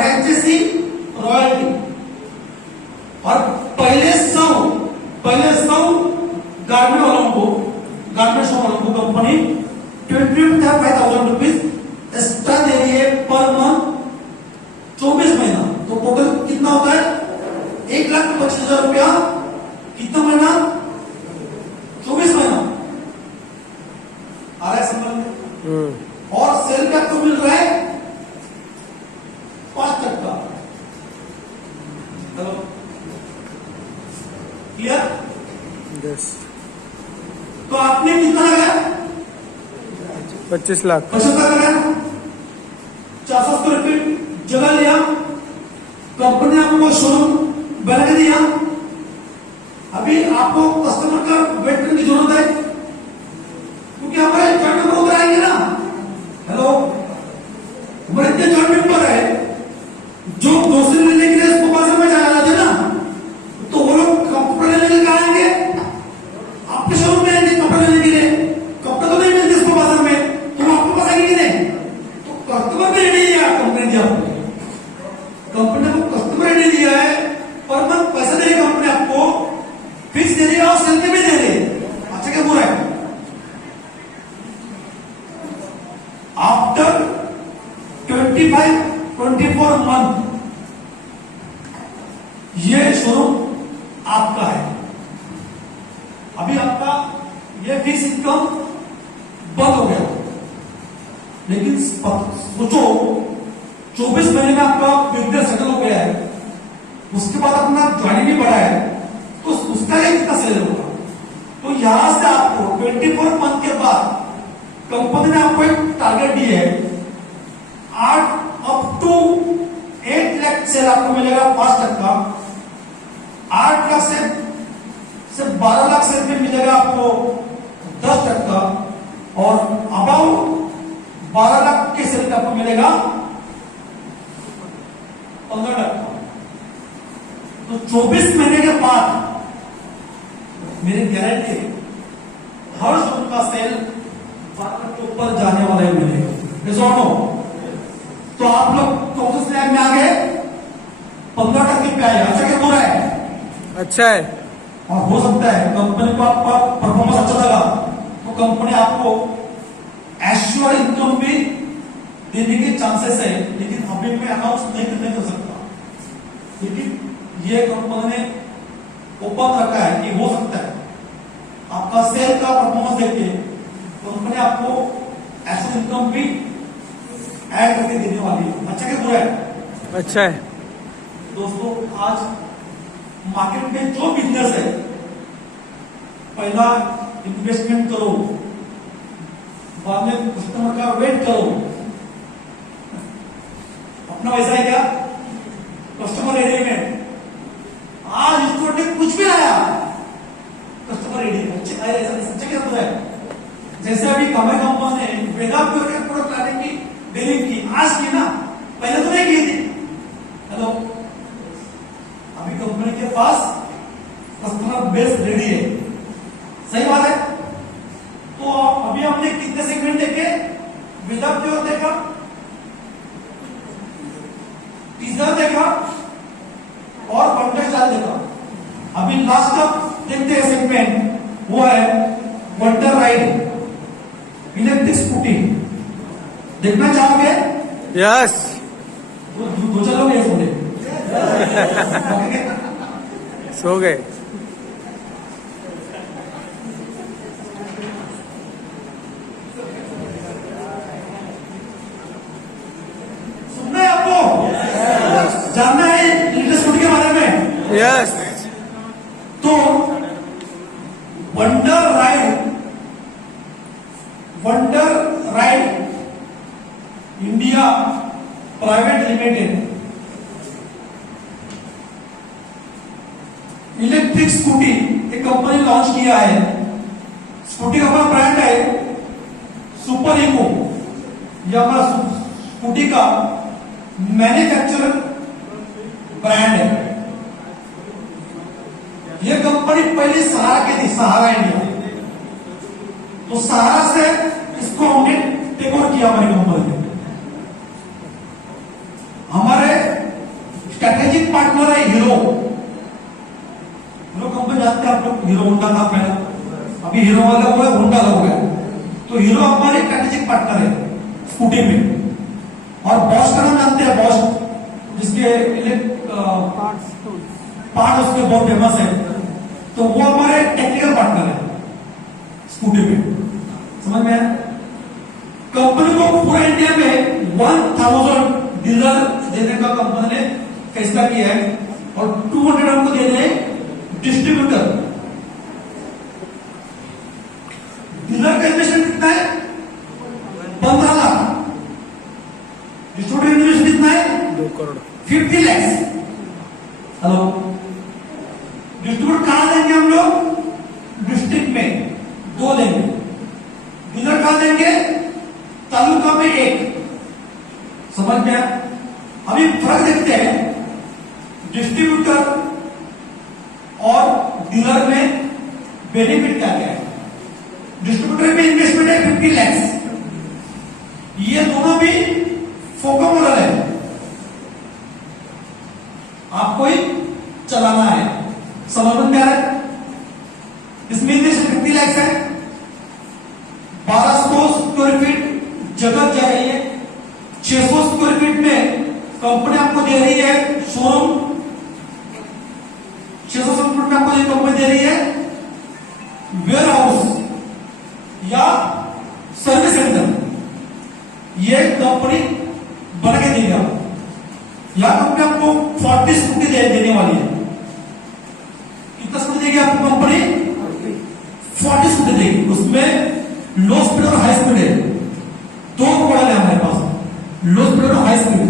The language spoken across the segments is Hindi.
फ्रेंचाइजी रॉयल्टी और पहले 100 गारमेंट वालों को कंपनी 25,000 रुपीज एक्स्ट्रा दे रही है पर मंथ 24 महीना। तो टोटल कितना होता है 1,25,000 रुपया कितना महीना 24 महीना आ रहा है समझ में। और सेल कैप तो मिल रहा है 5%। Hello clear? यस। तो आपने कितना लगाया 25 लाख 25 लाख लगाया, 400 स्क्वायर फीट जगह लिया, कंपनी ने आपको शोरूम बना के दिया। अभी आपको कस्टमर का वेट करने की जरूरत है क्योंकि हमारे जॉइंट मेंबर उधर आएंगे ना। हेलो हमारे इतने जॉइंट मेंबर है जो दूसरे लेने के लिए बाजार में जाया जाते ना, तो वो लोग कपड़े लेने के लिए आएंगे आपके शोरूम में आएंगे कपड़े लेने के लिए। कपड़े तो नहीं मिलते इसको बाजार में, तो आपके पास आएंगे नहीं। तो कस्टमर ने नहीं दिया, कंपनी ने दिया। कंपनी को कस्टमर ने दिया है पर मंथ पैसा दे रही कंपनी आपको, फिक्स दे रही है और सेल पे भी दे रही है। अच्छा क्या बुरा है? आफ्टर 24 मंथ ये शोरूम आपका है। अभी आपका ये फिक्स इनकम बंद हो गया, लेकिन सोचो 24 महीने में आपका बिजनेस सेटल हो गया है, उसके बाद अपना ज्वाइनिंग भी बढ़ा है, तो उसका ही कितना सेल होगा। तो यहां से आपको 24 मंथ के बाद कंपनी ने आपको एक टारगेट दी है 8 लाख सेल आपको मिलेगा 5%। 8 लाख से 12 लाख सेल पे मिलेगा आपको 10%, और अबाउ 12 लाख के सेल पे आपको मिलेगा 15%। तो 24 महीने के बाद मेरी गारंटी है हर शोरूम का सेल 12 के ऊपर जाने वाला है मिलेगा। तो आप लोग चौथे स्लैब में आ गए 15% पे आए। अच्छा क्या हो रहा है? अच्छा है। और हो सकता है कंपनी को आपका परफॉर्मेंस अच्छा लगा तो कंपनी आपको एश्योर्ड इनकम भी देने के चांसेस है, लेकिन अभी मैं अनाउंस नहीं कर सकता। लेकिन ये कंपनी ने ओपन रखा है कि हो सकता है आपका सेल का परफॉर्मेंस देख के कंपनी आपको एश्योर्ड इनकम भी ऐड करके देने वाली है। अच्छा क्या बुरा है? अच्छा है। दोस्तों आज मार्केट में जो बिजनेस है, पहला इन्वेस्टमेंट करो, बाद में कस्टमर का वेट करो। अपना वैसा है क्या? कस्टमर रेडी में आज स्टोर ने कुछ भी लाया, कस्टमर रेडी है। अच्छा क्या होता है? जैसे अभी कमाई कंपनी ने वेदा प्योर के प्रोडक्ट लाने की देरी की, आज की ना, पहले तो नहीं की थी। हेलो अभी कंपनी के पास कस्टमर बेस रेडी है, सही बात है। तो अभी हमने कितने सेगमेंट देखे? वेदा प्योर देखा, टीजर देखा और कॉन्टेक्स्ट डाल देखा। अभी लास्ट का देखते हैं सेगमेंट, वो है वंडर राइड इलेक्ट्रिक स्कूटी। देखना चाहोगे? यस। दो चार लोग सोने सो गए। सुनना है आपको? जानना है इलेक्ट्रिक स्कूटी के बारे में? यस। तो wonder ride India private limited electric scooty एक कंपनी लॉन्च किया है। स्कूटी का अपना ब्रांड है सुपर इको। यह हमारा स्कूटी का मैन्युफैक्चरर ब्रांड है। यह कंपनी पहले सहारा की थी, सहारा इंडिया। तो सहारा से इसको हमने टेक ओवर किया हमारी कंपनी ने। हमारे स्ट्रैटेजिक पार्टनर है हीरो। हीरो कंपनी जानते हैं आप लोग, हीरो होंडा था पहला, अभी हीरो वाला हुआ है, होंडा हो गया। तो हीरो हमारे स्ट्रैटेजिक पार्टनर है स्कूटी में। और बॉश का नाम जानते हैं, बॉश जिसके पार्ट उसके बहुत फेमस है, तो वो हमारे टेक्निकल पार्टनर है स्कूटी में। समझ में आया? कंपनी को पूरा इंडिया में 1000 डीलर देने का कंपनी ने फैसला किया है और 200 हमको देने हैं डिस्ट्रीब्यूटर। डीलर का इन्वेस्टमेंट कितना है? 15 लाख। डिस्ट्रीब्यूटर इन्वेस्टमेंट कितना है? 2 करोड़ 50 लाख। हेलो, डिस्ट्रीब्यूटर कहां देंगे हम लोग? डिस्ट्रिक्ट में 2 देंगे। डीलर कहां देंगे? तालुका में 1। समझ में आया? अभी फर्क देखते हैं डिस्ट्रीब्यूटर और डीलर में बेनिफिट क्या क्या है। डिस्ट्रीब्यूटर में इन्वेस्टमेंट है 50 लाख। ये दोनों भी फोको मॉडल है, आपको ही चलाना है। समझ में आ रहा है? इसमें इन्वेस्टमेंट 50 लाख है। 1200 स्क्वायर फीट जगह चाहिए। 600 स्क्वायर फीट में कंपनी आपको दे रही है शोरूम। 600 स्क्वायर फीट में आपको ये कंपनी दे रही है वेयर हाउस या सर्विस सेंटर। ये कंपनी बना के देगी आपको। या कंपनी आपको 40 स्कूटी देने वाली है। कितना स्कूटी देगी आपको कंपनी? 40 स्कूटी देगी। उसमें लो स्पीड और हाई स्पीड है। 2 मॉडल है हमारे पास, लो स्पीड और हाई स्पीड।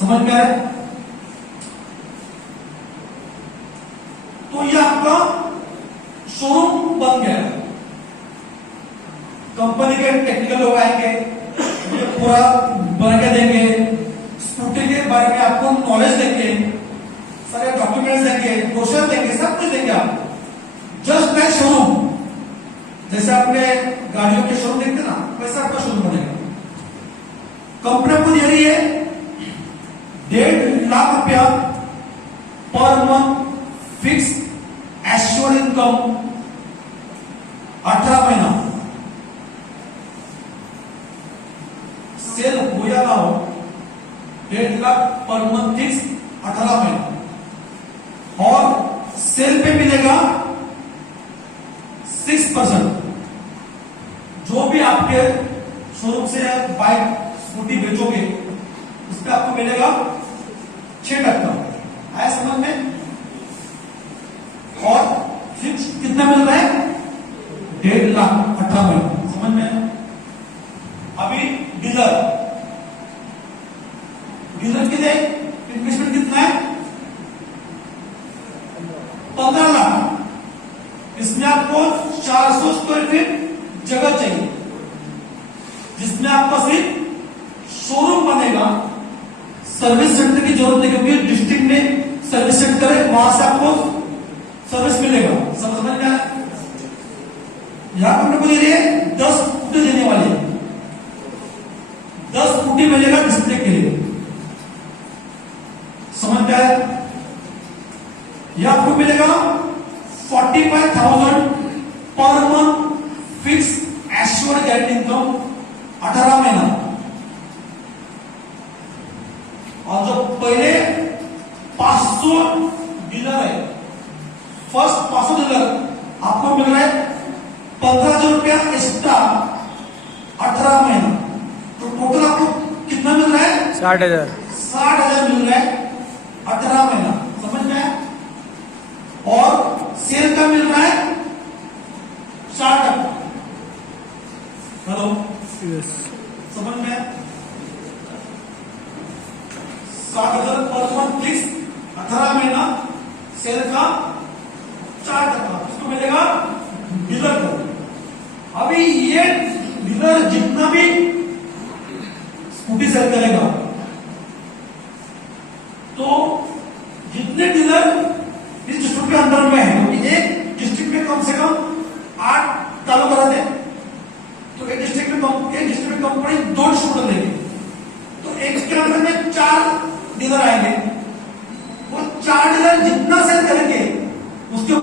समझ में आया? तो ये आपका शोरूम बन गया। कंपनी के टेक्निकल लोग आएंगे, ये पूरा बना के देंगे। स्कूटी के बारे में आपको नॉलेज देंगे, सारे डॉक्यूमेंट्स देंगे, ब्रोशर देंगे, सब कुछ देंगे आपको। जस्ट लाइक शोरूम, जैसे आपने गाड़ियों के शोरूम देखते ना, वैसा आपका शोरूम बनेगा। कंपनी आपको दे रही है 1.5 लाख रुपया per month fix assured income 18 महीना। सेल हो या ना हो, 1.5 लाख पर मंथ फिक्स 18 महीना। और सेल पे मिलेगा 6%। जो भी आपके शोरूम से बाइक स्कूटी बेचोगे उस पर आपको मिलेगा 6%। आया समझ में? और फिक्स कितना मिल रहा है? 1.5 लाख 18 महीने। समझ में? अभी डीलर के लिए इन्वेस्टमेंट कितना है? 15 लाख। इसमें आपको 400 स्क्वायर फीट जगह चाहिए, जिसमें आपको सिर्फ शोरूम बनेगा। सर्विस सेंटर की जरूरत नहीं, क्योंकि डिस्ट्रिक्ट में सर्विस सेंटर है, वहां से आपको सर्विस मिलेगा। समझ में आया? यहां पर आपको दे रही है 10 स्कूटी देने वाली है। 10 स्कूटी मिलेगा डिस्ट्रिक्ट के लिए। समझ में आया? यह आपको मिलेगा 45,000 per month fix assured guarantee income 18 महीना। और जो पहले 500 डीलर है, फर्स्ट 500 डीलर आपको मिल रहा है 15,000 रुपया एक्स्ट्रा 18 महीना। तो टोटल आपको कितना मिल रहा है? 60,000 60,000 मिल रहा है 18 महीना। समझ में आया? और सेल का मिल रहा है 60%। हेलो, यस समझ में आया? 60,000 पर मंथ फिक्स 18 महीना, सेल का 4%। इसको मिलेगा डीलर को। अभी ये डीलर जितना भी स्कूटी सेल करेगा, तो जितने डीलर इस डिस्ट्रिक्ट के अंदर में है, क्योंकि एक डिस्ट्रिक्ट में कम से कम 8 तालुका रहते हैं, तो एक डिस्ट्रिक्ट में कंपनी 2 डिस्ट्रीब्यूटर लेंगे, तो एक के अंदर में 4 डीलर सेल जितना सेल करेंगे उसके